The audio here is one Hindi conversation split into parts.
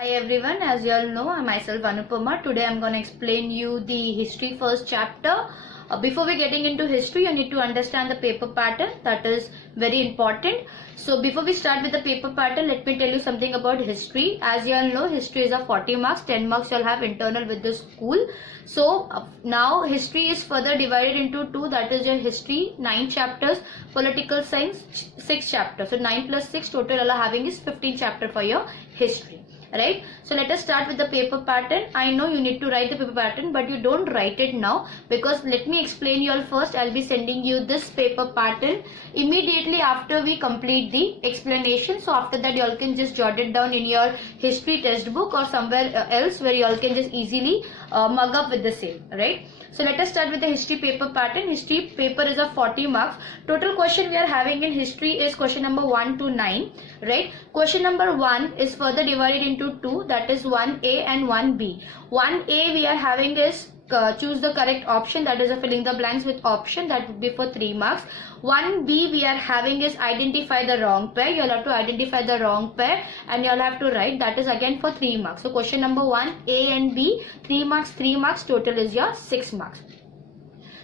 Hi everyone, as you all know, I myself Anupama. Today I am going to explain you the history first chapter. Before we getting into history, you need to understand the paper pattern. That is very important. So before we start with the paper pattern, let me tell you something about history. As you all know, history is of 40 marks, 10 marks you'll have internal with the school. So now history is further divided into two, that is your history 9 chapters, political science 6 chapters. So 9 plus 6 total you'll having is 15 chapter for your history. Right, so let us start with the paper pattern. I know you need to write the paper pattern, but you don't write it now, because let me explain you all first. I'll be sending you this paper pattern immediately after we complete the explanation. So after that you all can just jot it down in your history textbook or somewhere else where you all can just easily mug up with the same. Right, so let us start with the history paper pattern. History paper is of 40 marks. Total question we are having in history is question number 1 to 9. Right, question number 1 is further divided into two, that is 1A and 1B. 1A we are having is choose the correct option, that is filling the blanks with option, that would be for 3 marks. 1B we are having is identify the wrong pair. You'll have to identify the wrong pair and you'll have to write, that is again for 3 marks. So question number 1, A and B, 3 marks, total is your 6 marks.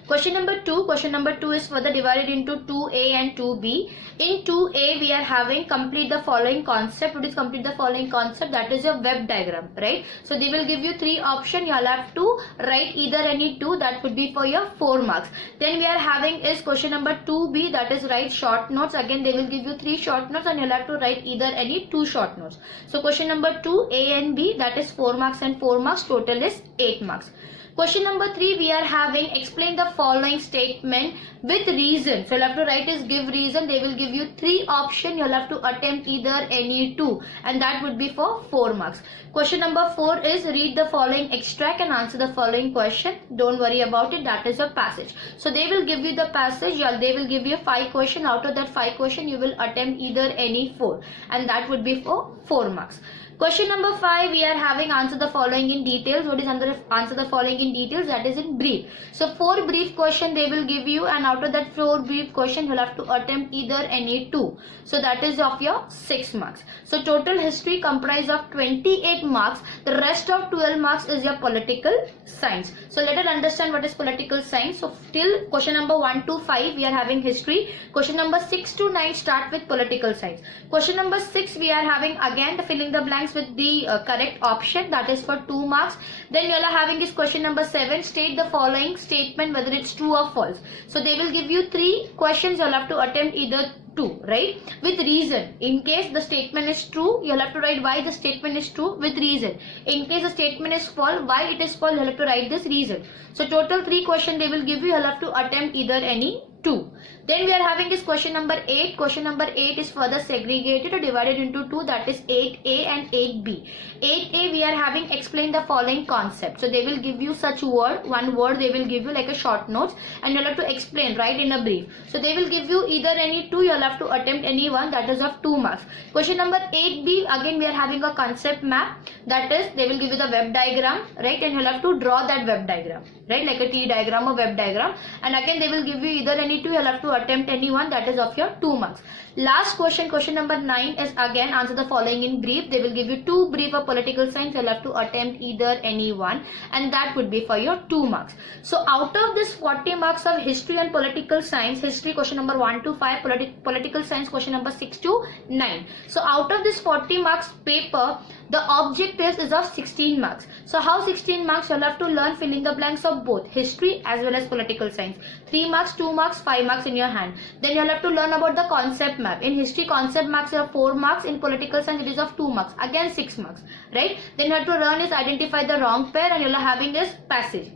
Question number 2 is further divided into 2A and 2B. In 2A we are having complete the following concept. What is complete the following concept? That is your web diagram, right? So they will give you 3 options. You will have to write either any 2, that would be for your 4 marks. Then we are having is question number 2B, that is write short notes. Again they will give you 3 short notes and you will have to write either any 2 short notes. So question number 2, A and B, that is 4 marks and 4 marks, total is 8 marks. Question number 3 we are having explain the following statement with reason. So you'll have to write is give reason. They will give you 3 options. You'll have to attempt either any 2 and that would be for 4 marks. Question number 4 is read the following extract and answer the following question. Don't worry about it, that is a passage. So they will give you the passage. They will give you 5 questions. Out of that 5 questions you will attempt either any 4 and that would be for 4 marks. Question number 5 we are having answer the following in details. What is under answer the following in details? That is in brief. So 4 brief question they will give you and out of that 4 brief question you will have to attempt either any 2. So that is of your 6 marks. So total history comprise of 28 marks. The rest of 12 marks is your political science. So let us understand what is political science. So till question number 1 to 5 we are having history. Question number 6 to 9 start with political science. Question number 6 we are having again the filling the blanks with the correct option, that is for 2 marks. Then you are having is question number 7, state the following statement whether it's true or false. So they will give you 3 questions. You'll have to attempt either 2, right, with reason. In case the statement is true, you'll have to write why the statement is true with reason. In case the statement is false, why it is false, you'll have to write this reason. So total 3 questions they will give you. You'll have to attempt either any 2. Then we are having is question number 8. Question number 8 is further segregated or divided into 2, that is 8A and 8B. 8A we are having explain the following concept. So they will give you such word, one word they will give you like a short notes and you'll have to explain, write in a brief. So they will give you either any 2, you'll have to attempt any one, that is of 2 marks. Question number 8B, again we are having a concept map, that is they will give you the web diagram, right, and you'll have to draw that web diagram, right, like a T diagram or web diagram, and again they will give you either any 2, you'll have to attempt any one, that is of your 2 marks. Last question, question number 9 is again answer the following in brief. They will give you 2 brief of political science. You'll have to attempt either any one and that would be for your 2 marks. So out of this 40 marks of history and political science, history question number 1 to 5, political science question number 6 to 9. So out of this 40 marks paper, the objective is of 16 marks. So how 16 marks? You'll have to learn filling the blanks of both history as well as political science. 3 marks, 2 marks, 5 marks in your hand. Then you'll have to learn about the concept map. In history concept maps are 4 marks. In political science it is of 2 marks. Again 6 marks. Right? Then you have to learn is identify the wrong pair and you'll having is passage.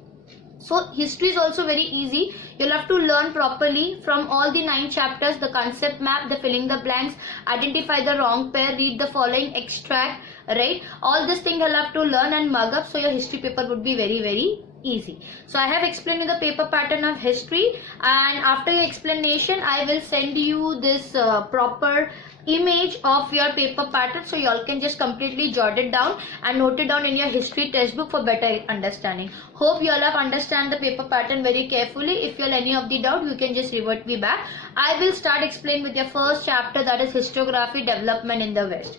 So history is also very easy. You'll have to learn properly from all the 9 chapters, the concept map, the filling the blanks, identify the wrong pair, read the following extract, right? All this thing you'll have to learn and mug up, so your history paper would be very easy. So I have explained you the paper pattern of history, and after your explanation I will send you this proper image of your paper pattern, so you all can just completely jot it down and note it down in your history textbook for better understanding. Hope you all have understand the paper pattern very carefully. If you have any of the doubt, you can just revert me back. I will start explaining with your first chapter, that is historiography development in the West.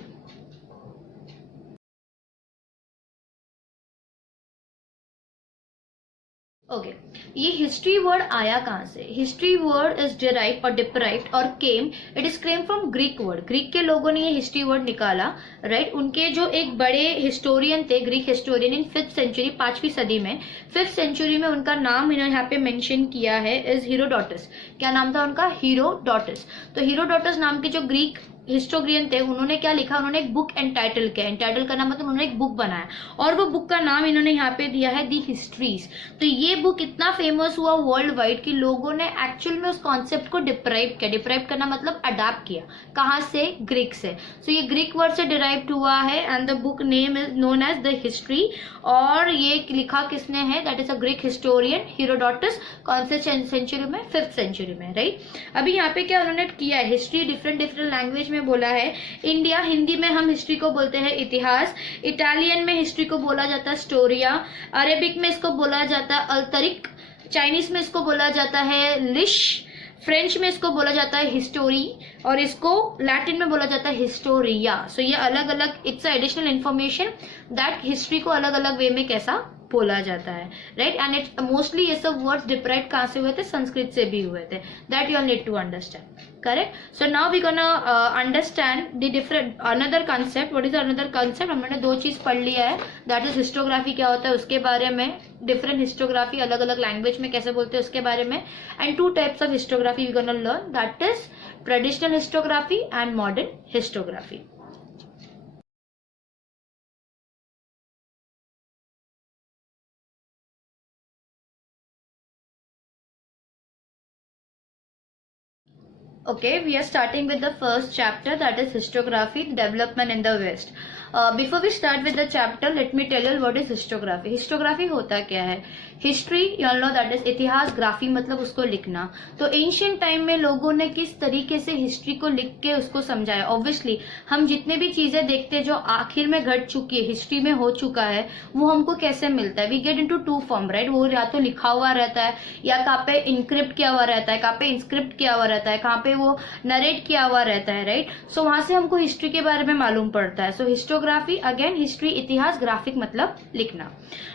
Okay ये हिस्ट्री वर्ड आया कहाँ से? हिस्ट्री वर्ड इज डिराइव और डिप्राइव्ड और came, it is came from Greek word. Greek के लोगों ने ये हिस्ट्री वर्ड निकाला, राइट? उनके जो एक बड़े हिस्टोरियन थे, ग्रीक हिस्टोरियन इन 5th सेंचुरी, 5वीं सदी में, 5th सेंचुरी में उनका नाम इन्होंने यहाँ पे मेंशन किया है इज हीरोडोटस। क्या नाम था उनका? हीरोडोटस। तो हीरोडोटस नाम के जो ग्रीक हिस्टोरियन थे, उन्होंने क्या लिखा? उन्होंने एक बुक एंटाइटल किया। एंटाइटल करना मतलब उन्होंने एक बुक बनाया और वो बुक का नाम इन्होंने यहाँ पे दिया है दी हिस्ट्रीज। तो ये बुक इतना फेमस हुआ वर्ल्ड वाइड कि लोगों ने एक्चुअल में उस कॉन्सेप्ट को डिप्राइव किया। डिप्राइव करना मतलब अडेप्ट किया। कहाँ से? ग्रीक से। सो ये ग्रीक वर्ड से डिराइव हुआ है and the book name is known as the history. और ये लिखा किसने है? That is a Greek historian Herodotus. कौन से सेंचुरी में? 5th सेंचुरी में, राइट? अभी यहाँ पे क्या उन्होंने किया है? हिस्ट्री डिफरेंट डिफरेंट लैंग्वेज में बोला है। इंडिया, हिंदी में हम हिस्ट्री को बोलते हैं इतिहास। इटालियन में हिस्ट्री को बोला जाता है स्टोरिया। अरेबिक में इसको बोला जाता है अल्तरिक। चाइनीज में इसको बोला जाता है लिश। फ्रेंच में इसको बोला जाता है हिस्टोरी और इसको लैटिन में बोला जाता है हिस्टोरिया। सो ये अलग अलग, it's additional information that history को अलग अलग वे में कैसा बोला जाता है, राइट? एंड इट मोस्टली ये सब वर्ड्स डिप्राइव कहाँ से हुए थे? संस्कृत से भी हुए थे। That you need to understand, correct? So now we gonna understand the different another concept. What is another concept? हमने 2 चीज पढ़ लिया है, दैट इज हिस्टोग्राफी क्या होता है उसके बारे में, डिफरेंट हिस्टोग्राफी अलग अलग लैंग्वेज में कैसे बोलते हैं उसके बारे में, and 2 types of historiography we gonna learn, that is traditional historiography and modern historiography. Okay, we are starting with the first chapter, that is histography, development in the West. Before we start with the chapter, let me tell you what is histography. Histography होता क्या है? History you know that is इतिहास, ग्राफी मतलब उसको लिखना। तो एंशियंट टाइम में लोगों ने किस तरीके से हिस्ट्री को लिख के उसको समझाया। ऑब्वियसली हम जितने भी चीजें देखते हैं जो आखिर में घट चुकी है, हिस्ट्री में हो चुका है, वो हमको कैसे मिलता है? We get into 2 form, right? वो या तो लिखा हुआ रहता है या कहाँ पे इनक्रिप्ट किया हुआ रहता है, कहाँ पे इंस्क्रिप्ट किया हुआ रहता है, कहाँ पे वो नरेट किया हुआ रहता है, राइट? सो वहां से हमको हिस्ट्री के बारे में मालूम पड़ता है। सो हिस्टोग्राफी अगेन हिस्ट्री, इतिहास, ग्राफिक मतलब लिखना।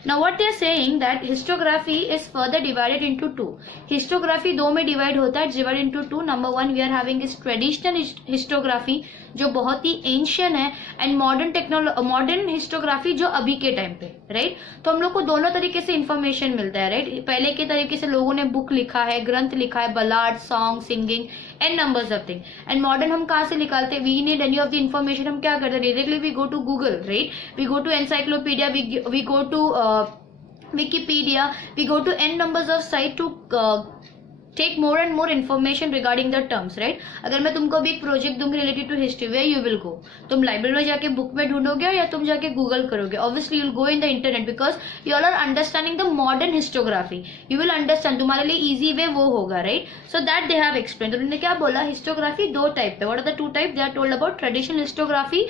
Now what they are saying that historiography is further divided into 2। Historiography 2 में डिवाइड होता है, divide into 2। Number 1 we are having is traditional historiography जो बहुत ही एंशियन है, एंड मॉडर्न हिस्टोग्राफी जो अभी के टाइम पे, राइट? तो हम लोग को दोनों तरीके से इंफॉर्मेशन मिलता है, राइट? पहले के तरीके से लोगों ने बुक लिखा है, ग्रंथ लिखा है, ballad, song, singing and numbers of thing. And modern हम कहाँ से निकालते हैं? We need any of the information, हम क्या करते हैं? Directly we go to Google, right? We go to encyclopaedia, we go to Wikipedia, we go to n numbers of site to take more and more information regarding the terms, right? अगर मैं तुमको भी एक प्रोजेक्ट दूंगी related to history, where you will go? तुम लाइब्रेरी में जाके बुक में ढूंढोगे या तुम जाके गूगल करोगे? Obviously you will go in the internet because you all are understanding the modern historiography. You will understand, तुम्हारे लिए इजी वे वो होगा, right? So that they have explain. तो उन्होंने क्या बोला? हिस्टोग्राफी 2 टाइप है। What are the 2 type? They are told about traditional historiography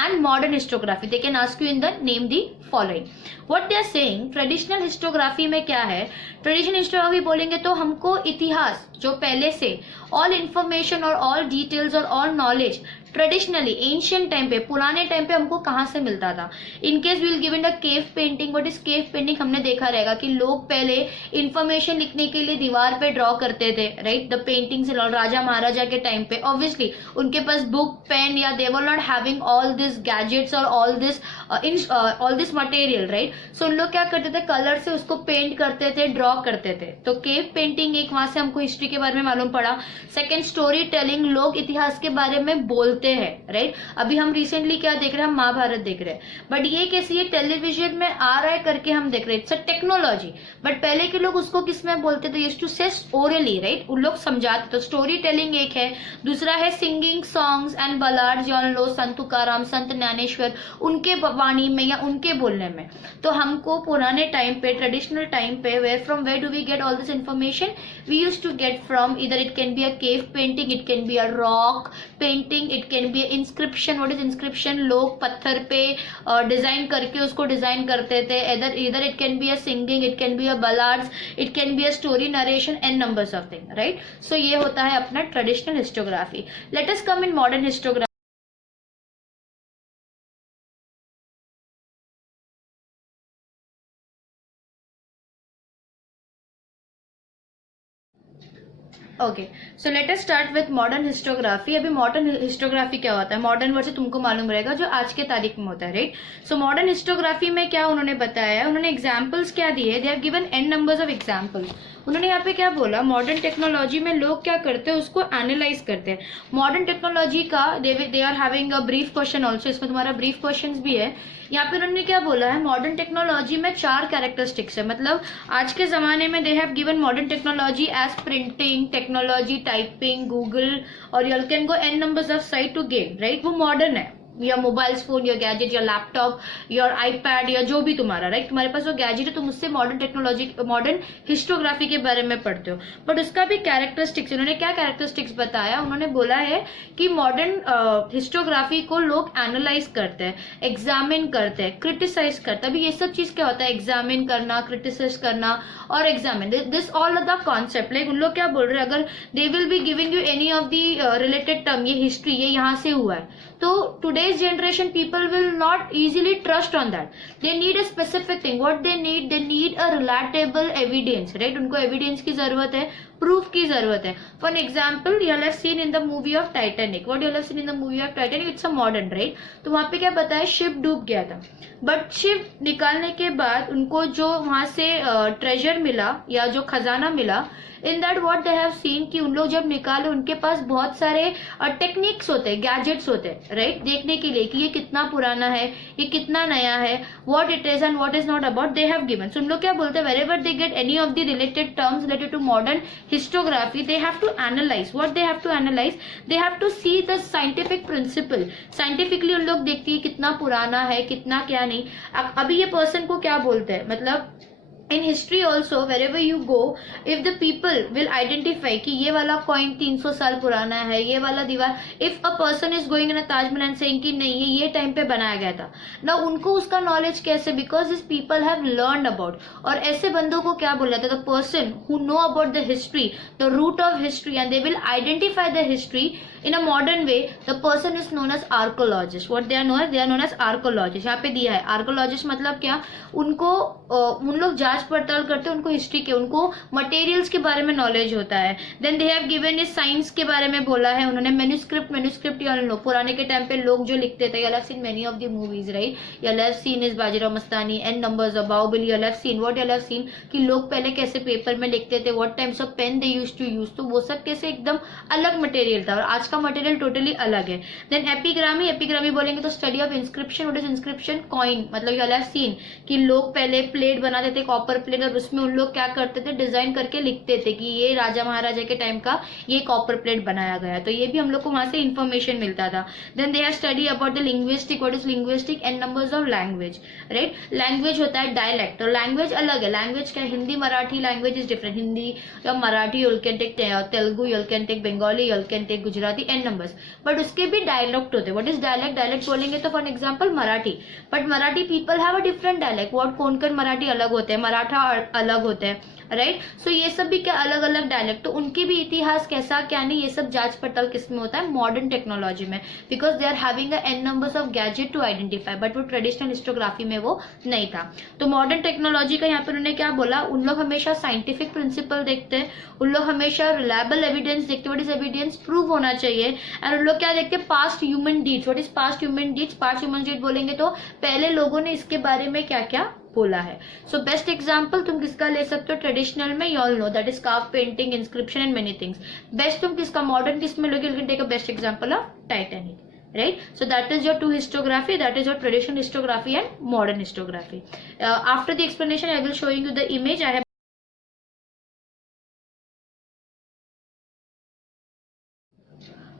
and modern historiography. They can ask you in the name the following. What they are saying, traditional historiography में क्या है? ट्रेडिशनल हिस्टोग्राफी बोलेंगे तो हमको इतिहास जो पहले से ऑल इंफॉर्मेशन और ऑल डिटेल्स और all knowledge traditionally ancient time पे, पुराने टाइम पे हमको कहाँ से मिलता था। In case will given the cave painting. What is cave painting? हमने देखा रहेगा कि लोग पहले इंफॉर्मेशन लिखने के लिए दीवार पे ड्रॉ करते थे, राइट? द पेंटिंग्स राजा महाराजा के टाइम पे ऑब्वियसली उनके पास बुक, पेन या they were not having all this gadgets और all this material, right? So उन लोग क्या करते थे? कलर से उसको पेंट करते थे, ड्रॉ करते थे। तो केव पेंटिंग एक, वहां से हमको हिस्ट्री के बारे में मालूम पड़ा। सेकेंड, स्टोरी टेलिंग, लोग इतिहास के बारे में बोलते हैं, राइट? अभी हम रिसेंटली क्या देख रहे हैं? हम महाभारत देख रहे हैं, बट ये कैसी है? टेलीविजन में आ रहा है करके हम देख रहे हैं, इट्स अ टेक्नोलॉजी। बट पहले के लोग उसको किस में बोलते थे? यूज्ड टू से ओरली, राइट? उन लोग समझाते। तो स्टोरी टेलिंग एक है। दूसरा है सिंगिंग सॉन्ग्स एंड बलाड, जॉन लो, संत तुकाराम, संत ज्ञानेश्वर, उनके वाणी में या उनके बोलने में। तो हमको पुराने टाइम पे, ट्रेडिशनल टाइम पे, where do we get all this information? We used to get from इधर, it can be a cave painting, it can be a rock painting, it can be inscription. What is inscription? लोग पत्थर पे डिजाइन करके उसको डिजाइन करते थे। इधर it can be a singing, it can be a ballads, it can be a story narration and numbers of thing, right? So ये होता है अपना traditional historiography. Let us come in modern historiography. Okay, so let us start with modern historiography. अभी मॉडर्न हिस्टोग्राफी क्या होता है, मॉडर्न वर्ड से तुमको मालूम रहेगा जो आज के तारीख में होता है, राइट। सो मॉडर्न हिस्टोग्राफी में क्या उन्होंने बताया, उन्होंने एग्जाम्पल्स क्या दिए, दे have given an numbers of examples. उन्होंने यहाँ पे क्या बोला, मॉडर्न टेक्नोलॉजी में लोग क्या करते हैं, उसको एनालाइज करते हैं। मॉडर्न टेक्नोलॉजी का they are having a brief question also, इसमें तुम्हारा ब्रीफ क्वेश्चन भी है। यहाँ पे उन्होंने क्या बोला है, मॉडर्न टेक्नोलॉजी में 4 कैरेक्टरिस्टिक्स है। मतलब आज के जमाने में they have given modern technology as printing technology, typing, Google और you can go an numbers of site to game, right. वो मॉडर्न है, या मोबाइल फोन, या गैजेट, या लैपटॉप, या आईपैड, या जो भी तुम्हारा, राइट, तुम्हारे पास वो गैजेट है, तुम उससे मॉडर्न टेक्नोलॉजी, मॉडर्न हिस्टोग्राफी के बारे में पढ़ते हो। बट उसका भी कैरेक्टरिस्टिक्स, उन्होंने क्या कैरेक्टरिस्टिक्स बताया, उन्होंने बोला है कि मॉडर्न हिस्टोग्राफी को लोग एनालाइज करते हैं, एग्जामिन करते हैं, क्रिटिसाइज करते हैं। अभी ये सब चीज क्या होता है, एग्जामिन करना, क्रिटिसाइज करना और examine, this all the concept. Like उन लोग क्या बोल रहे हैं, अगर they will be giving you any of the related term, ये हिस्ट्री, ये यहाँ से हुआ है, तो today's generation people will not easily trust on that. They need a specific thing. What they need a relatable evidence, right? उनको evidence की जरूरत है, proof की जरूरत है. For an example, you have seen in the movie of Titanic. What you have seen in the movie of Titanic? It's a modern, right? तो वहाँ पे क्या बताया, शिप डूब गया था, बट शिप निकालने के बाद उनको जो वहां से ट्रेजर मिला या जो खजाना मिला, in that what they have seen कि उन लोग जब निकाले उनके पास बहुत सारे टेक्निक्स होते हैं, गैजेट्स होते हैं, राइट, देखने के लिए कि ये कितना पुराना है, ये कितना नया है, what it is and what is not about, they have given. So उन लोग क्या बोलते हैं, wherever they get any of the related terms related to modern historiography, they have to analyze. What they have to analyze, they have to see the scientific principle. Scientifically उन लोग देखती है कितना पुराना है, कितना क्या नहीं. अभी ये पर्सन को क्या बोलते हैं, मतलब in history also wherever you go, if the people will identify कि ये वाला coin 300 साल पुराना है, ये वाला दीवार, if a person is going in a Taj Mahal and saying कि नहीं ये टाइम पे बनाया गया था, ना उनको उसका नॉलेज कैसे, because these people have learned about. और ऐसे बंदों को क्या बोला जाता है, the person who know about the history, the root of history, and they will identify the history in a modern way, the person is known as archaeologist. What they are known as, they are known as archaeologist. यहाँ पे दिया है archaeologist मतलब क्या, उनको उन लोग जांच पड़ताल करते हैं, उनको हिस्ट्री के, उनको मटेरियल्स के बारे में नॉलेज होता है. देन दे हैव गिवन इस साइंस के बारे में बोला है उन्होंने, मैन्युस्क्रिप्ट या लोग पुराने के टाइम पे लोग जो लिखते थे, you have seen many of the movies, right, you have seen is Bajirao Mastani and numbers of Baahubali, you have seen what, you have seen कि लोग पहले कैसे पेपर में लिखते थे, what types of pen they used to use, तो वो सब कैसे एकदम अलग मटेरियल था और आज का मटेरियल टोटली अलग है. देन एपिग्रामी बोलेंगे तो study of inscription. What is inscription, coin, मतलब यू हैव सीन कि लोग पहले प्लेट बनाते थे, कॉपर प्लेट, और उसमें उन लोग क्या करते थे, डिजाइन करके लिखते थे कि ये राजा महाराजा के टाइम का ये कॉपर प्लेट बनाया गया, तो ये भी हम लोग को वहां से इंफॉर्मेशन मिलता था. Then they have study about the linguistic. What is linguistic, and numbers of language, right. Language होता है डायलेक्ट, और लैंग्वेज अलग है. लैंग्वेज क्या, Hindi Marathi language is different. Hindi या Marathi you can take, Telugu you can take, Bengali you can take, Gujarati and numbers, but उसके भी डायलेक्ट होते हैं. व्हाट इज डायलेक्ट, डायलेक्ट बोलेंगे तो for example Marathi, but Marathi people have a different dialect. What Konkan Marathi अलग होते हैं, मराठा अलग होते हैं, राइट. सो ये सब भी क्या अलग अलग डायलेक्ट, तो उनकी भी इतिहास कैसा क्या नहीं, ये सब जांच पड़ताल किस में होता है, मॉडर्न टेक्नोलॉजी में, because they are having an numbers of gadget to identify, but वो ट्रेडिशनल हिस्टोग्राफी में वो नहीं था. तो मॉडर्न टेक्नोलॉजी का यहाँ पे उन्होंने क्या बोला, उन लोग हमेशा साइंटिफिक प्रिंसिपल देखते हैं, उन लोग हमेशा रिलायबल एविडेंस देखते हैं. व्हाट इज एविडेंस, प्रूव होना चाहिए. एंड उन लोग क्या देखते हैं, past human deeds. What is past human deeds, past human deed बोलेंगे तो पहले लोगों ने इसके बारे में क्या क्या बोला है. सो बेस्ट एग्जाम्पल तुम किसका ले सकते हो, ट्रेडिशनल में, you all know that is carve painting, inscription and many things. Best तुम किसका, मॉडर्न किस में लोगे, you can take a best example of Titanic, right. So that is your two histography, that is your traditional histography and modern histography. After the explanation I will showing you the image. I have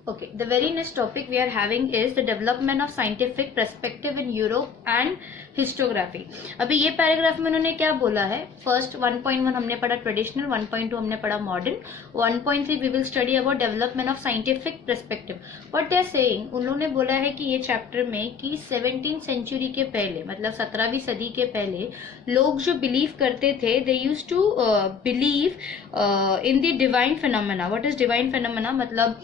okay, the very next topic we are having is the development of scientific perspective in Europe and historiography. अभी ये पैराग्राफ में उन्होंने क्या बोला है, फर्स्ट 1.1 हमने पढ़ा ट्रेडिशनल, 1.2 हमने पढ़ा modern, 1.3 we will study about development of scientific perspective. What they are saying, उन्होंने बोला है कि ये चैप्टर में कि 17th सेंचुरी के पहले, मतलब 17वीं सदी के पहले लोग जो बिलीव करते थे, they used to believe in the divine phenomena. What is divine phenomena, मतलब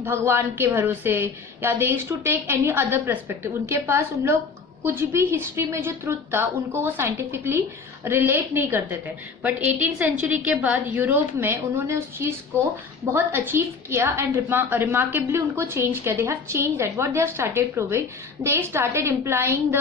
भगवान के भरोसे, या they used to take any other perspective. उनके पास उन लोग कुछ भी हिस्ट्री में जो ट्रुथ था उनको वो साइंटिफिकली रिलेट नहीं करते थे। बट 18th सेंचुरी के बाद यूरोप में उन्होंने उस चीज को बहुत अचीव किया एंड रिमार्केबली उनको चेंज किया। They have change that what they have started proving, they started implying the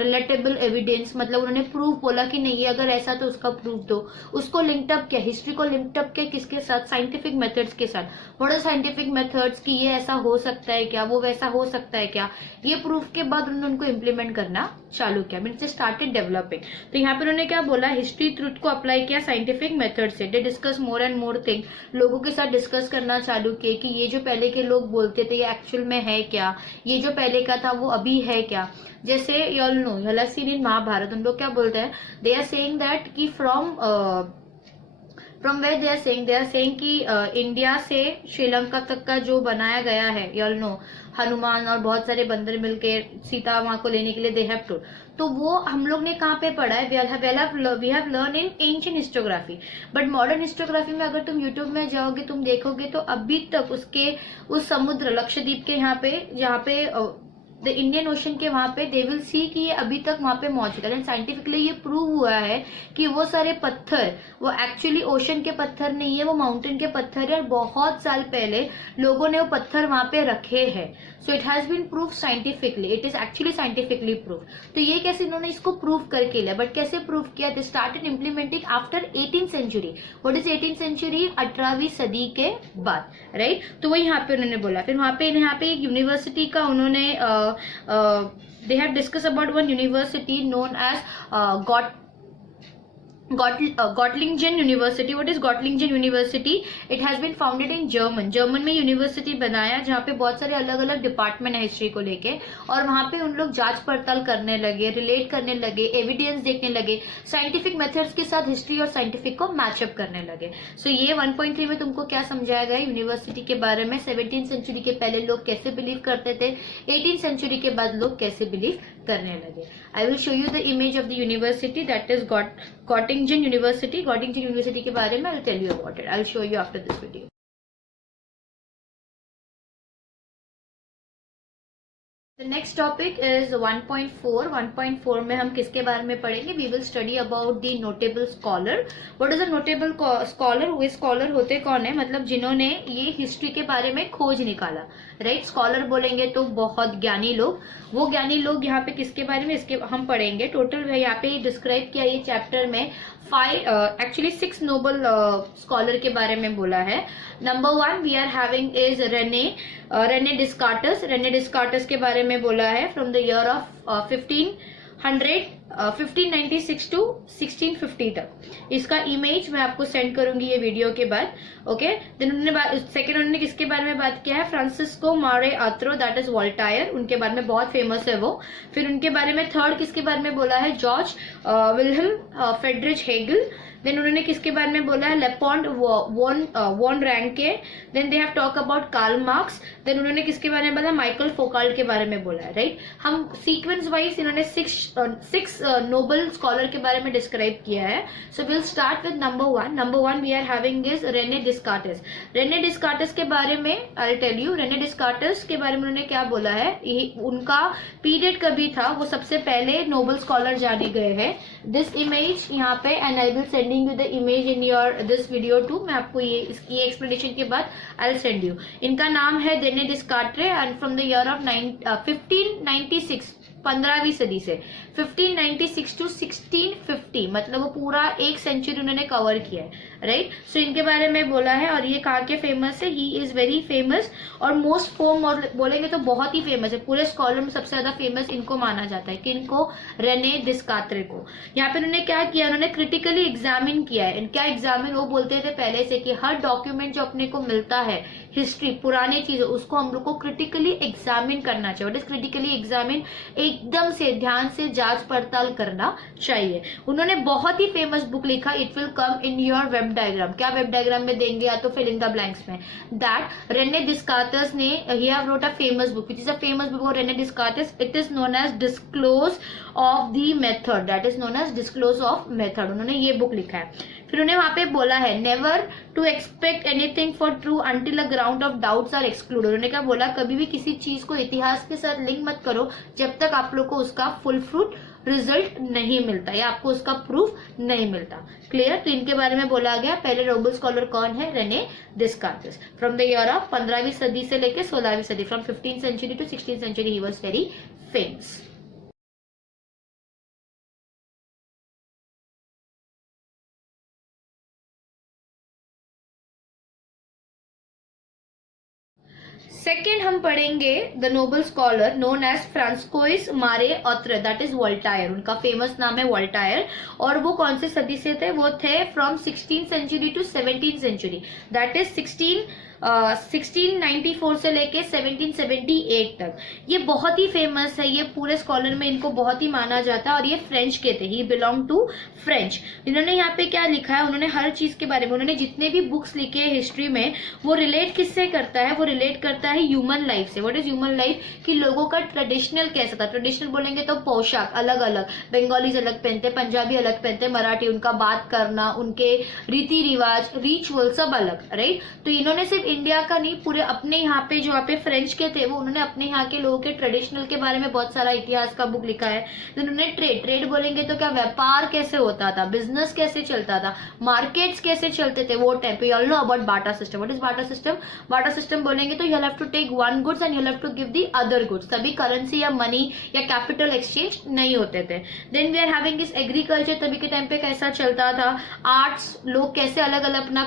relatable evidence, मतलब उन्होंने प्रूफ बोला कि नहीं अगर ऐसा तो उसका प्रूफ दो, उसको लिंक्ड अप किया, हिस्ट्री को लिंक्ड अप किया किसके साथ, साइंटिफिक मेथड्स के साथ। व्हाट आर साइंटिफिक मेथड्स कि ये ऐसा हो सकता है क्या, वो वैसा हो सकता है क्या, ये प्रूफ के बाद उन्होंने उनको इम्प्लीमेंट करना चालू किया, मीन्स स्टार्टेड डेवलपिंग। तो यहाँ पे उन्होंने क्या बोला, हिस्ट्री ट्रुथ को अप्लाई किया साइंटिफिक मेथड से। They discuss more and more thing, लोगों के साथ डिस्कस करना चालू किए कि ये जो पहले के लोग बोलते थे ये एक्चुअल में है क्या, ये जो पहले का था वो अभी है क्या। जैसे you all know you have seen in Mahabharata, उन लोग क्या बोलते हैं, दे आर सेइंग दैट कि from where they are saying कि इंडिया से श्रीलंका तक का जो बनाया गया है, यू ऑल नो हनुमान और बहुत सारे बंदर मिलके सीता वहां को लेने के लिए दे हैव टू, तो वो हम लोग ने कहाँ पे पढ़ा है, we have learn in ancient histography. But modern histography में अगर तुम यूट्यूब में जाओगे तुम देखोगे तो अभी तक उसके उस समुद्र लक्षद्वीप के यहाँ पे जहाँ पे द इंडियन ओशन के वहां पे दे विल सी कि ये अभी तक वहां पे मौजूद है। साइंटिफिकली ये प्रूव हुआ है कि वो सारे पत्थर वो एक्चुअली ओशन के पत्थर नहीं है, वो माउंटेन के पत्थर है और बहुत साल पहले लोगों ने वो पत्थर वहां पे रखे हैं। So it has been prove scientifically, it is actually scientifically prove. तो ये कैसे इन्होंने इसको प्रूव करके लिया, बट कैसे प्रूव किया, they started implementing after 18th century. What is 18th century, 18वीं सदी के बाद, राइट। तो वो यहाँ पे उन्होंने बोला। फिर वहां पे एक यूनिवर्सिटी का उन्होंने they have discussed about one university known as Göttingen University. What is Göttingen University? It has been founded in German. German में यूनिवर्सिटी बनाया जहाँ पे बहुत सारे अलग अलग डिपार्टमेंट है हिस्ट्री को लेके, और वहां पे उन लोग जांच पड़ताल करने लगे, रिलेट करने लगे, एविडेंस देखने लगे, साइंटिफिक मेथड्स के साथ हिस्ट्री और साइंटिफिक को मैचअप करने लगे। सो ये 1.3 में तुमको क्या समझाया गया यूनिवर्सिटी के बारे में, 17th सेंचुरी के पहले लोग कैसे बिलीव करते थे, 18th सेंचुरी के बाद लोग कैसे बिलीव करने लगे। I will show you the image of the university, that is Göttingen University. Göttingen University के बारे में I'll tell you about it. I'll show you after this video. The next topic is 1.4. 1.4 में हम किसके बारे में पढ़ेंगे, we will study about the notable scholar. What is a notable scholar? वो स्कॉलर होते कौन है, मतलब जिन्होंने ये हिस्ट्री के बारे में खोज निकाला, राइट। स्कॉलर बोलेंगे तो बहुत ज्ञानी लोग, वो ज्ञानी लोग यहाँ पे किसके बारे में इसके हम पढ़ेंगे। टोटल यहाँ पे डिस्क्राइब किया ये चैप्टर में 6 नोबल स्कॉलर के बारे में बोला है। Number 1 we are having is René Descartes. René Descartes के बारे में बोला है from the year of 1596 to 1650 तक। इसका इमेज मैं आपको सेंड करूंगी ये वीडियो के बाद, ओके। देन उन्होंने किसके बारे में बात किया है, फ्रांसिस्को मारे आत्रो, दैट इज वोल्टायर, उनके बारे में बहुत फेमस है वो। फिर उनके बारे में थर्ड किसके बारे में बोला है, George Wilhelm Friedrich Hegel. Then उन्होंने किसके बारे में बोला है, Leopold von Ranke. Then they have talk about Karl Marx. Then उन्होंने किसके बारे में बोला, माइकल फोकाल्ट के बारे में बोला है, राइट। हम सीक्वेंस वाइज इन्होंने 6 नोबल स्कॉलर के बारे में डिस्क्राइब किया है। So will start with number 1. Number 1 we are having is René Descartes. René Descartes के बारे में I tell you, René Descartes के बारे में उन्होंने क्या बोला है, उनका पीरियड कभी था, वो सबसे पहले नोबल स्कॉलर जाने गए हैं। दिस इमेज यहाँ पे, and I will sending you the image in your this video too. मैं आपको ये इसकी एक्सप्लेनेशन के बाद आई विल सेंड यू। इनका नाम है René Descartes and from the year of 1596, 15वीं सदी से 1596 टू 1650, मतलब वो पूरा एक सेंचुरी उन्होंने कवर किया है, राइट। सो इनके बारे में बोला है, और ये कहाँ के फेमस है, ही इज वेरी फेमस और मोस्ट फॉर्म, और बोलेंगे तो बहुत ही फेमस है, पूरे स्कॉलर में सबसे ज्यादा फेमस इनको माना जाता है, किनको, रेने डिस्कार्टे को। यहाँ पे उन्होंने क्या किया, उन्होंने क्रिटिकली एग्जामिन किया है। क्या एग्जामिन, वो बोलते थे पहले से कि हर डॉक्यूमेंट जो अपने को मिलता है, हिस्ट्री पुरानी चीजें, उसको हम लोग को क्रिटिकली एग्जामिन करना चाहिए। व्हाट इज क्रिटिकली एग्जामिन, एकदम से ध्यान से जांच पड़ताल करना चाहिए। उन्होंने बहुत ही फेमस बुक लिखा, it will come in your web diagram. क्या वेब डायग्राम में देंगे या तो फिल इन द ब्लैंक्स में, दैट रेने डिस्कार्टस ने ही have wrote a famous book, which is a famous book of René Descartes. It is known as discourse of the method, that is known as discourse of method. उन्होंने ये बुक लिखा है। फिर उन्हें वहां पे बोला है, never to expect anything for true until a ground of doubts are exclude. उन्होंने क्या बोला, कभी भी किसी चीज को इतिहास के साथ लिंक मत करो जब तक आप लोग को उसका फुल फ्रूट रिजल्ट नहीं मिलता या आपको उसका प्रूफ नहीं मिलता। क्लियर? तो इनके बारे में बोला गया। पहले नोबेल स्कॉलर कौन है? René Descartes. From the year of 15वीं सदी से लेके 16वीं सदी, from 15th century to 16th century he was very famous. Second हम पढ़ेंगे the Nobel scholar known as François Marie ऑत्रे, दैट इज वोल्टायर। उनका फेमस नाम है वोल्टायर। और वो कौन से सदी से थे? वो थे from 16th century to 17th century, that is 1694 से लेके 1778 तक। ये बहुत ही फेमस है, ये पूरे स्कॉलर में इनको बहुत ही माना जाता है। और ये फ्रेंच के थे, ही बिलोंग टू फ्रेंच। इन्होंने यहाँ पे क्या लिखा है, उन्होंने हर चीज के बारे में, उन्होंने जितने भी बुक्स लिखे हैं हिस्ट्री में, वो रिलेट किससे करता है? वो रिलेट करता है ह्यूमन लाइफ से। What is human life? कि लोगों का ट्रेडिशनल कैसा था। ट्रेडिशनल बोलेंगे तो पोशाक अलग अलग, बंगालीज अलग पहनते, पंजाबी अलग पहनते, मराठी, उनका बात करना, उनके रीति रिवाज, रिचुअल सब अलग, राइट। तो इन्होंने सिर्फ इंडिया का नहीं, पूरे अपने यहाँ पे जो यहाँ पे फ्रेंच के थे, वो उन्होंने अपने यहाँ के लोगों के ट्रेडिशनल के बारे में बहुत सारा इतिहास का बुक लिखा है। उन्होंने ट्रेड बोलेंगे तो क्या, व्यापार कैसे होता था, बिजनेस कैसे चलता था, मार्केट्स कैसे चलते थे वो टाइम पे। You all know about barter system. What is barter system? Barter system बोलेंगे तो you have to take one goods and you have to give the other goods. तभी करेंसी या मनी या कैपिटल एक्सचेंज नहीं होते थे। Then we are having this agriculture, तभी के टाइम पे कैसा चलता था। आर्ट्स, लोग कैसे अलग अलग अपना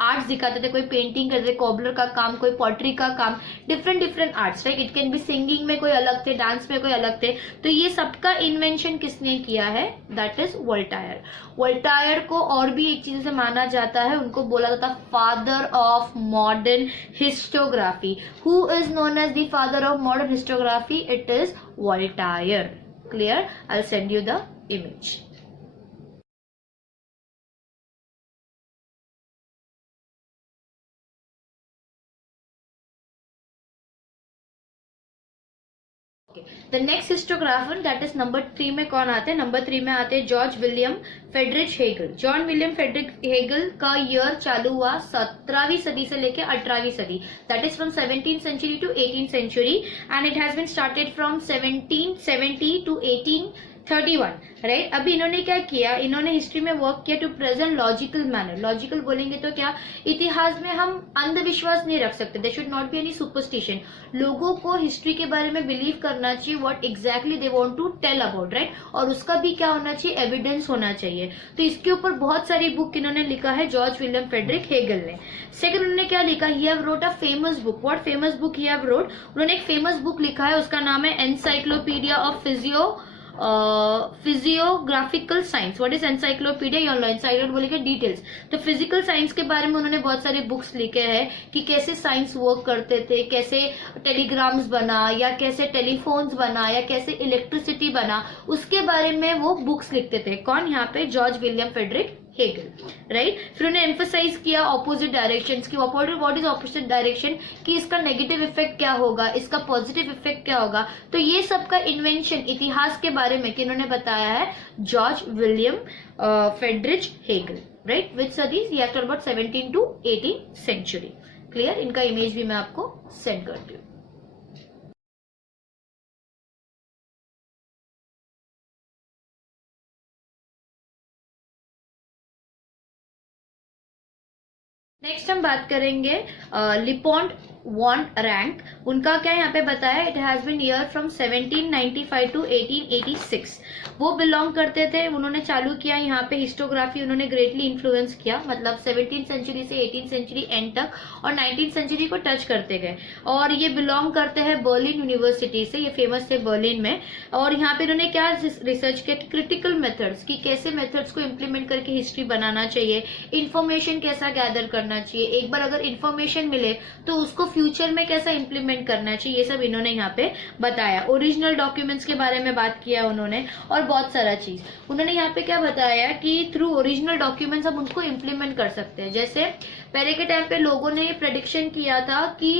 आर्ट्स दिखाते थे, कोई पेंटिंग करते थे, कॉबलर का काम, कोई पॉटरी का काम, different arts, right. It can be singing में कोई अलग थे, डांस में कोई अलग थे। तो ये सबका इन्वेंशन किसने किया है? That is Voltaire. वोल्टायर को और भी एक चीज से माना जाता है, उनको बोला जाता है father of modern histography. Who is known as the father of modern histography? It is Voltaire. Clear? I will send you the image. The next histographer that is number 3 में कौन आते हैं? नंबर 3 में आते हैं George William Friedrich Hegel. John William Friedrich Hegel का ईयर चालू हुआ 17वीं सदी से लेके 18वीं सदी, that is from 17th century to 18th century and it has been started from 1770 to 1831, right. अभी इन्होंने क्या किया, इन्होंने हिस्ट्री में वर्क किया to present logical manner. Logical बोलेंगे तो क्या, इतिहास में हम अंधविश्वास नहीं रख सकते। There should not be any superstition. लोगों को हिस्ट्री के बारे में बिलीव करना चाहिए what exactly they want to tell about, right. और उसका भी क्या होना चाहिए, एविडेंस होना चाहिए। तो इसके ऊपर बहुत सारी बुक इन्होंने लिखा है जॉर्ज विलियम फेडरिक हेगल ने। सेकंड, उन्होंने क्या लिखा, ही have wrote a famous book. What famous book he have road? उन्होंने एक फेमस बुक लिखा है, उसका नाम है encyclopedia of physiographical science. What is encyclopedia? Encyclopedia बोलेंगे डिटेल्स। तो फिजिकल साइंस के बारे में उन्होंने बहुत सारे बुक्स लिखे हैं कि कैसे साइंस वर्क करते थे, कैसे टेलीग्राम्स बना या कैसे टेलीफोन्स बना या कैसे इलेक्ट्रिसिटी बना, उसके बारे में वो बुक्स लिखते थे। कौन? यहाँ पे George William Friedrich Hegel, right. फिर उन्हें एम्फसाइज किया ऑपोजिट डायरेक्शंस की। What is opposite direction? कि इसका नेगेटिव इफेक्ट क्या होगा, इसका पॉजिटिव इफेक्ट क्या होगा। तो ये सबका इन्वेंशन इतिहास के बारे में किन्होंने बताया है? George William Friedrich Hegel, right. Which सदीज? ये after about 17 to 18 century. Clear? इनका इमेज भी मैं आपको सेंड करती हूँ। नेक्स्ट हम बात करेंगे लिपोन्ट वॉन रैंक। उनका क्या यहाँ पे बताया, it has been year from 1795 to 1886। वो बिलोंग करते थे, उन्होंने चालू किया यहाँ पे हिस्टोग्राफी, उन्होंने ग्रेटली इन्फ्लुएंस किया, मतलब 17th सेंचुरी से 18th सेंचुरी एंड तक, और 19th सेंचुरी को टच करते गए। और ये बिलोंग करते हैं बर्लिन यूनिवर्सिटी से, ये फेमस थे बर्लिन में। और यहाँ पे उन्होंने क्या रिसर्च किया कि क्रिटिकल मेथड्स, की कैसे मेथड्स को इम्प्लीमेंट करके हिस्ट्री बनाना चाहिए, इन्फॉर्मेशन कैसा गैदर करना चाहिए, एक बार अगर इन्फॉर्मेशन मिले तो उसको फ्यूचर में कैसा इंप्लीमेंट करना चाहिए, ये सब इन्होंने यहाँ पे बताया। ओरिजिनल डॉक्यूमेंट्स के बारे में बात किया उन्होंने, और बहुत सारा चीज उन्होंने यहाँ पे क्या बताया कि थ्रू ओरिजिनल डॉक्यूमेंट्स हम उनको इम्प्लीमेंट कर सकते हैं। जैसे पहले के टाइम पे लोगों ने प्रेडिक्शन किया था कि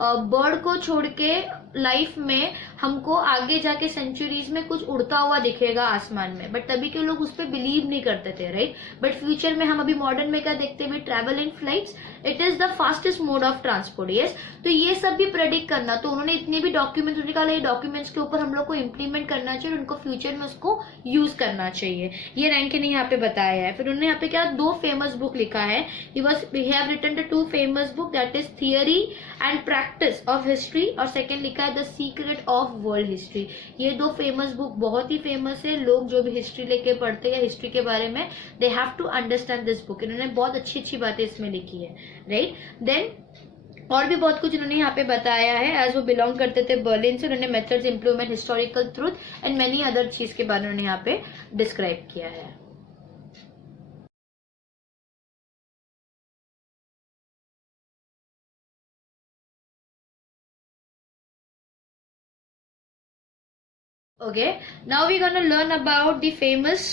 बर्ड को छोड़ के लाइफ में हमको आगे जाके सेंचुरीज में कुछ उड़ता हुआ दिखेगा आसमान में, बट तभी के लोग उस पर बिलीव नहीं करते थे, राइट। बट फ्यूचर में हम अभी मॉडर्न में क्या देखते हैं, travel in flights, it is the fastest mode of transport, yes. तो ये सब भी प्रेडिक्ट करना, तो उन्होंने इतने भी डॉक्यूमेंट्स निकाले, डॉक्यूमेंट्स के ऊपर हम लोग को इम्प्लीमेंट करना चाहिए और उनको फ्यूचर में उसको यूज करना चाहिए, ये रैंक ने यहाँ पे बताया है। फिर उन्होंने यहाँ पे क्या 2 फेमस बुक लिखा है, he have written the 2 famous book, that is Theory and Practice of History, और सेकंड लिखा है The Secret of World History। ये 2 फेमस बुक बहुत ही फेमस है, लोग जो भी हिस्ट्री लेके पढ़ते हैं या हिस्ट्री के बारे में, they have to understand this book. इन्होंने बहुत अच्छी अच्छी बातें इसमें लिखी है, राइट। देन और भी बहुत कुछ इन्होंने यहाँ पे बताया है, एज वो बिलोंग करते थे बर्लिन से, उन्होंने methods, improvement, historical truth and many other चीज के बारे में उन्होंने यहाँ पे डिस्क्राइब किया है। Okay, now we're going to learn about the famous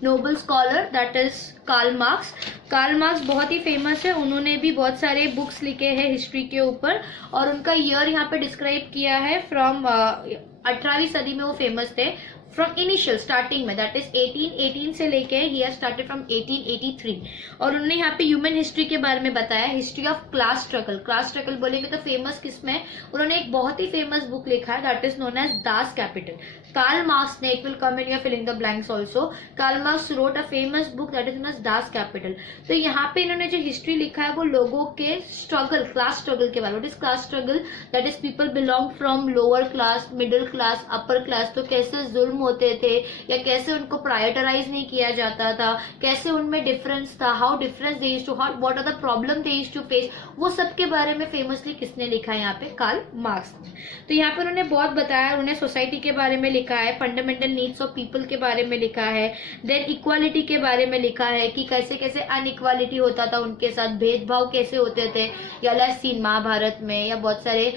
Nobel scholar, that is Karl Marx. Karl Marx बहुत ही फेमस है, उन्होंने भी बहुत सारे बुक्स लिखे हैं हिस्ट्री के ऊपर, और उनका ईयर यहाँ पे डिस्क्राइब किया है फ्रॉम 18वीं सदी में वो फेमस थे, फ्रॉम इनिशियल स्टार्टिंग में, दैट इज 1818 से लेके ही हैज स्टार्टेड फ्रॉम 1883। और उन्होंने यहाँ पे ह्यूमन हिस्ट्री के बारे में बताया, history of class struggle. Class struggle बोलेंगे तो फेमस किसमें, उन्होंने एक बहुत ही फेमस बुक लिखा है, that is known as Das Kapital. Karl Marx ने, it will come in your filling the blanks also, Karl Marx wrote a famous book that is known as Das Kapital. तो यहाँ पे इन्होंने जो हिस्ट्री लिखा है वो लोगों के स्ट्रगल, क्लास स्ट्रगल के बारे में। What is class struggle, that is people belong from lower class, middle class, upper class, तो कैसे जुल्म होते थे या कैसे उनको प्रायोरिटाइज नहीं किया जाता था, कैसे उनमें डिफरेंस था, how difference they used to, what are the problem they used to face, वो सब के बारे में फेमसली किसने लिखा है यहाँ पे, कार्ल मार्क्स ने। तो यहाँ पे उन्होंने बहुत बताया, उन्होंने सोसाइटी के बारे में लिखा है, फंडामेंटल नीड्स ऑफ पीपल के बारे में लिखा है, देन इक्वालिटी के बारे में लिखा है कि कैसे कैसे अनइक्वालिटी होता था उनके साथ, भेदभाव कैसे होते थे, या लेस सीन महाभारत में, या बहुत सारे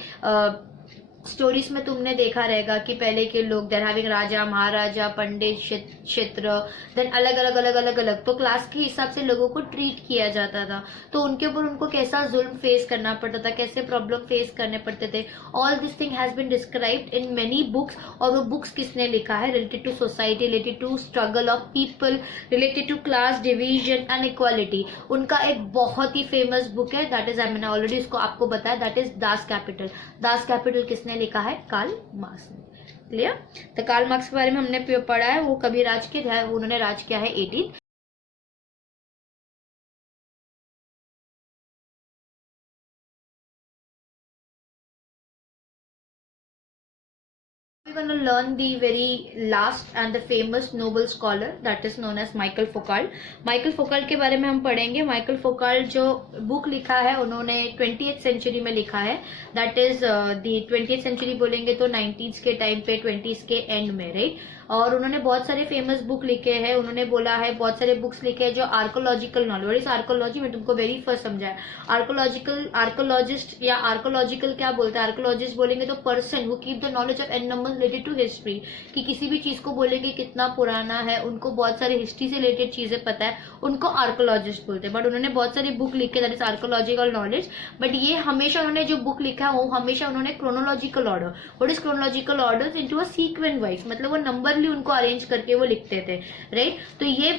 स्टोरीज में तुमने देखा रहेगा कि पहले के लोग देर हैविंग राजा, महाराजा, पंडित, क्षेत्र, देन अलग अलग अलग अलग अलग, तो क्लास के हिसाब से लोगों को ट्रीट किया जाता था, तो उनके ऊपर उनको कैसा जुल्म फेस करना पड़ता था, कैसे प्रॉब्लम फेस करने पड़ते थे। All this thing has been described in many books, और वो बुक्स किसने लिखा है, related to society, related to struggle of people, related to class division and equality. उनका एक बहुत ही फेमस बुक है, दैट इज, मैंने ऑलरेडी इसको आपको बताया, that is Das Kapital. Das Kapital किसने लिखा है, कार्ल मार्क्स ने। क्लियर, तो कार्ल मार्क्स के बारे में हमने पढ़ा है, वो कभी राज किया है, उन्होंने राज किया है 18। We're going to learn the very last and the famous Nobel scholar, that is known as Michael Foucault. Michael Foucault के बारे में हम पढ़ेंगे। माइकल फोकाल्ट जो बुक लिखा है उन्होंने 20th सेंचुरी में लिखा है, that is the 20th century बोलेंगे तो 90s के टाइम पे, 20s के एंड में, राइट। और उन्होंने बहुत सारे फेमस बुक लिखे हैं, उन्होंने बोला है बहुत सारे बुक्स लिखे हैं जो archaeological knowledge. What is archaeology, मैं तुमको वेरी फर्स्ट समझाया। आर्कोलॉजिस्ट या आर्कोलॉजिकल क्या बोलते हैं, आर्कोलॉजिस्ट बोलेंगे तो person who keep the knowledge of an number related to history, कि किसी भी चीज को बोलेंगे कितना पुराना है, उनको बहुत सारी हिस्ट्री से रिलेटेड चीजें पता है, उनको आर्कोलॉजिस्ट बोलते हैं। बट उन्होंने बहुत सारी बुक लिखे, that is archaeological knowledge. But ये हमेशा उन्होंने जो बुक लिखा है वो हमेशा उन्होंने chronological order, what is chronological order, into a sequence wise, मतलब वो नंबर उनको अरेंज करके वो लिखते थे, राइट। तो ये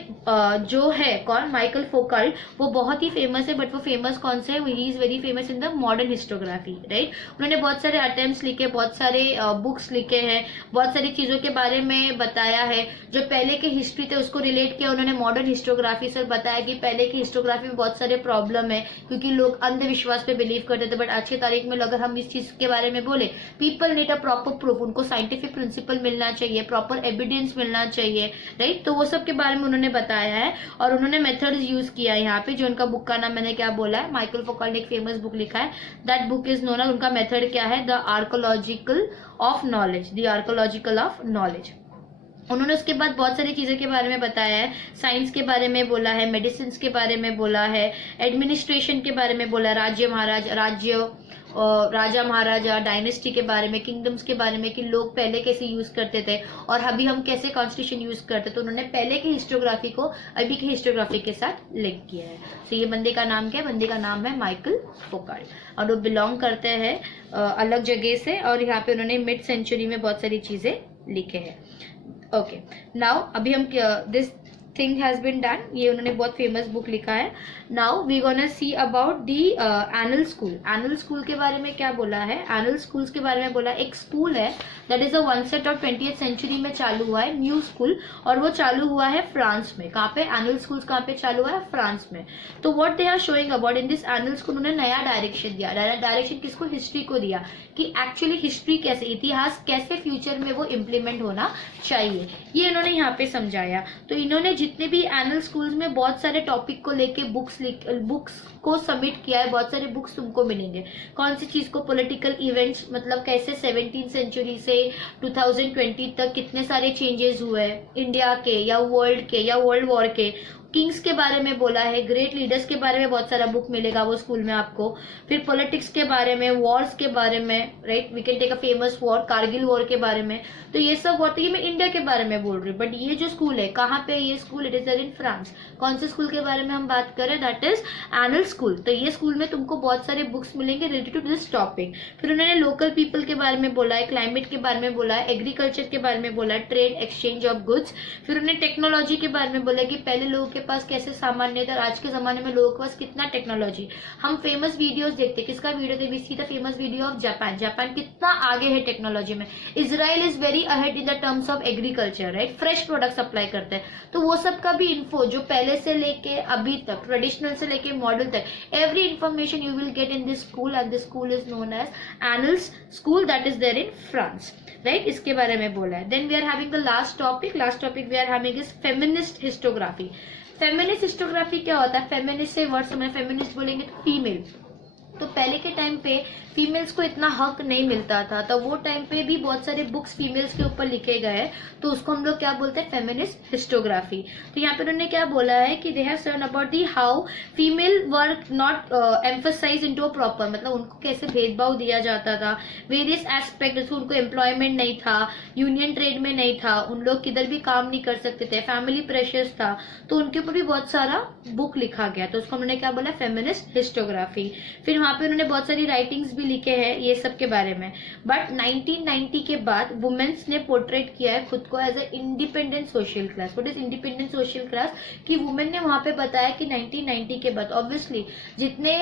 जो है कौन, माइकल फोकाल्ट, वो बहुत ही फेमस है। बट वो फेमस कौन से है, he is very famous in the modern historiography, right. उन्होंने बहुत सारे अटेम्प्ट्स लिखे, बहुत सारे बुक्स लिखे हैं, बहुत सारी चीजों के बारे में बताया है। जो पहले के हिस्ट्री थे उसको रिलेट किया उन्होंने मॉडर्न हिस्टोग्राफी से, बताया कि पहले की हिस्टोग्राफी में बहुत सारे प्रॉब्लम है क्योंकि लोग अंधविश्वास पे बिलीव करते थे। बट आज की तारीख में अगर हम इस चीज के बारे में बोले, people need a proper proof, उनको साइंटिफिक प्रिंसिपल मिलना चाहिए, प्रॉपर एविडेंस मिलना चाहिए, राइट। तो वो सब के बारे में उन्होंने बताया है और उन्होंने मेथड्स यूज किया है यहाँ पे। जो उनका बुक का नाम मैंने क्या बोला है, माइकल फोकाल्ट ने एक फेमस बुक लिखा है, दैट बुक इज नोन, उनका मेथड क्या है, the archaeological of knowledge, the archaeological of knowledge. उन्होंने उसके बाद बहुत सारी चीजों के बारे में बताया है, साइंस के बारे में बोला है, मेडिसिन के बारे में बोला है, एडमिनिस्ट्रेशन के बारे में बोला, राज्य महाराज, राज्य राजा महाराजा डायनेस्टी के बारे में, किंगडम्स के बारे में कि लोग पहले कैसे यूज करते थे और अभी हम कैसे कॉन्स्टिट्यूशन यूज करते, तो उन्होंने पहले की हिस्टोग्राफी को अभी की हिस्टोग्राफी के साथ लिंक किया है। तो ये बंदे का नाम क्या है? बंदे का नाम है माइकल फोकार्ट और वो बिलोंग करते हैं अलग जगह से, और यहाँ पे उन्होंने मिड सेंचुरी में बहुत सारी चीजें लिखे हैं। ओके, नाउ अभी हम this thing has been done, ये उन्होंने बहुत फेमस बुक लिखा है। Now we gonna see about the annual school. Annual school के बारे में क्या बोला है? एनुअल स्कूल्स के बारे में बोला एक स्कूल है that is a one set और 20th सेंचुरी में चालू हुआ है, न्यू स्कूल, और वो चालू हुआ है फ्रांस में। कहाँ पे? एनुअल स्कूल्स कहाँ पे चालू हुआ है? फ्रांस में। तो what they are showing about in this annual school, उन्होंने नया डायरेक्शन दिया। डायरेक्शन किसको? हिस्ट्री को दिया कि एक्चुअली हिस्ट्री कैसे, इतिहास कैसे फ्यूचर में वो इम्प्लीमेंट होना चाहिए, ये इन्होंने यहाँ पे समझाया। तो इन्होंने जितने भी एनुअल स्कूल्स में बहुत सारे टॉपिक को लेके बुक्स को सबमिट किया है, बहुत सारे बुक्स तुमको मिलेंगे। कौन सी चीज को? पॉलिटिकल इवेंट्स, मतलब कैसे 17th सेंचुरी से 2020 तक कितने सारे चेंजेस हुए इंडिया के या वर्ल्ड के या वर्ल्ड वॉर के, किंग्स के बारे में बोला है, ग्रेट लीडर्स के बारे में बहुत सारा बुक मिलेगा वो स्कूल में आपको। फिर पॉलिटिक्स के बारे में, वॉर्स के बारे में, right, we can take a famous war, Kargil war के बारे में। तो ये सब होती है, मैं इंडिया के बारे में बोल रही हूँ, बट ये जो स्कूल है कहाँ पे? ये school it is there in France. कौन से स्कूल के बारे में हम बात करें? That is annual school. तो ये स्कूल में तुमको बहुत सारे बुक्स मिलेंगे रिलेटेड टू दिस टॉपिक। फिर उन्होंने लोकल पीपल के बारे में बोला है, क्लाइमेट के बारे में बोला है, एग्रीकल्चर के बारे में बोला है, ट्रेड एक्सचेंज ऑफ गुड्स। फिर उन्होंने टेक्नोलॉजी के बारे में बोला कि पहले लोगों के पास कैसे सामान नहीं था, आज के जमाने में लोगों के पास कितना टेक्नोलॉजी। हम फेमस वीडियोस देखते, किसका वीडियो थे? We see the famous video of Japan. Japan कितना आगे है टेक्नोलॉजी में। Israel is very ahead in the terms of agriculture, right, fresh product supply करते हैं। तो वो सब का भी इन्फो जो पहले से लेके अभी तक, ट्रेडिशनल से लेके मॉडर्न तक, every information you will get in this school, and this school is known as annual school that is there in France, right. इसके बारे में बोला है। Then we are having the last topic we are having is feminist histography. Feminist histography क्या होता है? फेमिनिस्ट से वर्ड समझ, फेमिनिस्ट बोलेंगे तो फीमेल। तो पहले के टाइम पे फीमेल्स को इतना हक नहीं मिलता था, तो वो टाइम पे भी बहुत सारे बुक्स फीमेल्स के ऊपर लिखे गए, तो उसको हम लोग क्या बोलते हैं? Feminist histography. तो यहाँ पे उन्होंने क्या बोला है कि they have shown about the how female work not emphasize into a proper, मतलब उनको कैसे भेदभाव दिया जाता था, वेरियस एस्पेक्ट, जैसे उनको एम्प्लॉयमेंट नहीं था, यूनियन ट्रेड में नहीं था, उन लोग किधर भी काम नहीं कर सकते थे, फैमिली प्रेशर्स था, तो उनके ऊपर भी बहुत सारा बुक लिखा गया, तो उसको उन्होंने क्या बोला? Feminist historiography. फिर वहां पे उन्होंने बहुत सारी राइटिंग्स भी लिखे हैं ये सब के बारे में। बट 1990 के बाद वुमेन्स ने पोर्ट्रेट किया है खुद को as a independent social class. What is independent social class? कि वुमेन ने वहां पे बताया कि 1990 के बाद ऑब्वियसली जितने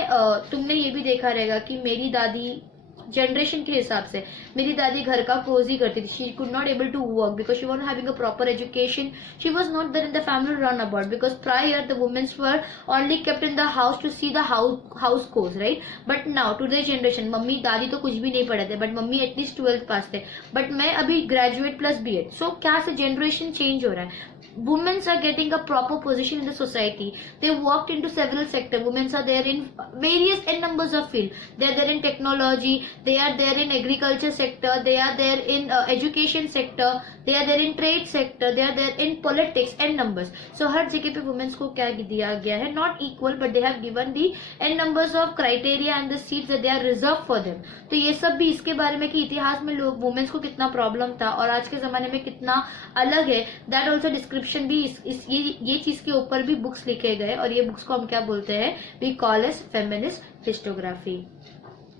तुमने ये भी देखा रहेगा कि मेरी दादी जनरेशन के हिसाब से, मेरी दादी घर का कोर्स ही करती थी, she could not able to work because she was not having a proper education, she was not there in the family run about, because prior the women's were only kept in the house to see the house course, right. But now to the generation, mummy दादी तो कुछ भी नहीं पढ़े थे, बट मम्मी एटलीस्ट 12th पास थे, बट मैं अभी ग्रेजुएट प्लस बीएड। सो क्या से जनरेशन चेंज हो रहा है, women are getting a proper position in the society. They walked into several sectors. Women are there in various n numbers of field. They are there in technology, they are there in agriculture sector, they are there in education sector, they are there in trade sector, they are there in politics, n numbers. So हर जगह पे women को क्या दिया गया है? Not equal, but they have given the n numbers of criteria and the seats that they are reserved for them. तो ये सब भी इसके बारे में कि इतिहास में लोग वुमेन्स को कितना प्रॉब्लम था और आज के जमाने में कितना अलग है, दैट ऑल्सो डिस्क्रिप्शन भी ये चीज के ऊपर भी बुक्स लिखे गए, और ये बुक्स को हम क्या बोलते हैं? We call as feminist histography.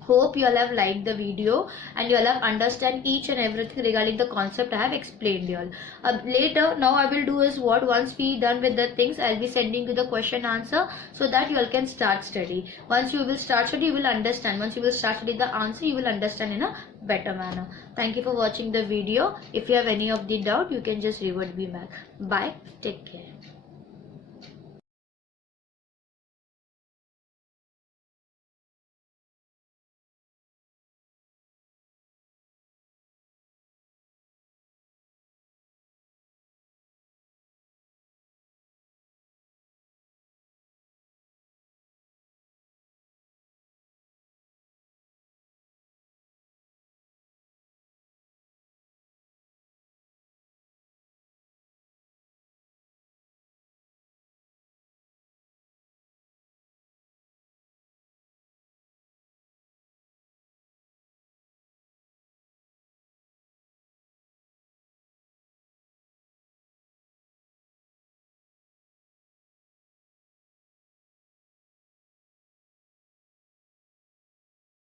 Hope you all have liked the video and you all have understand each and everything regarding the concept I have explained you all. Later, now I will do is what, once we done with the things, I'll be sending you the question answer so that you all can start study. Once you will start study, you will understand. Once you will start study the answer, you will understand in a better manner. Thank you for watching the video. If you have any of the doubt, you can just revert me back. Bye. Take care.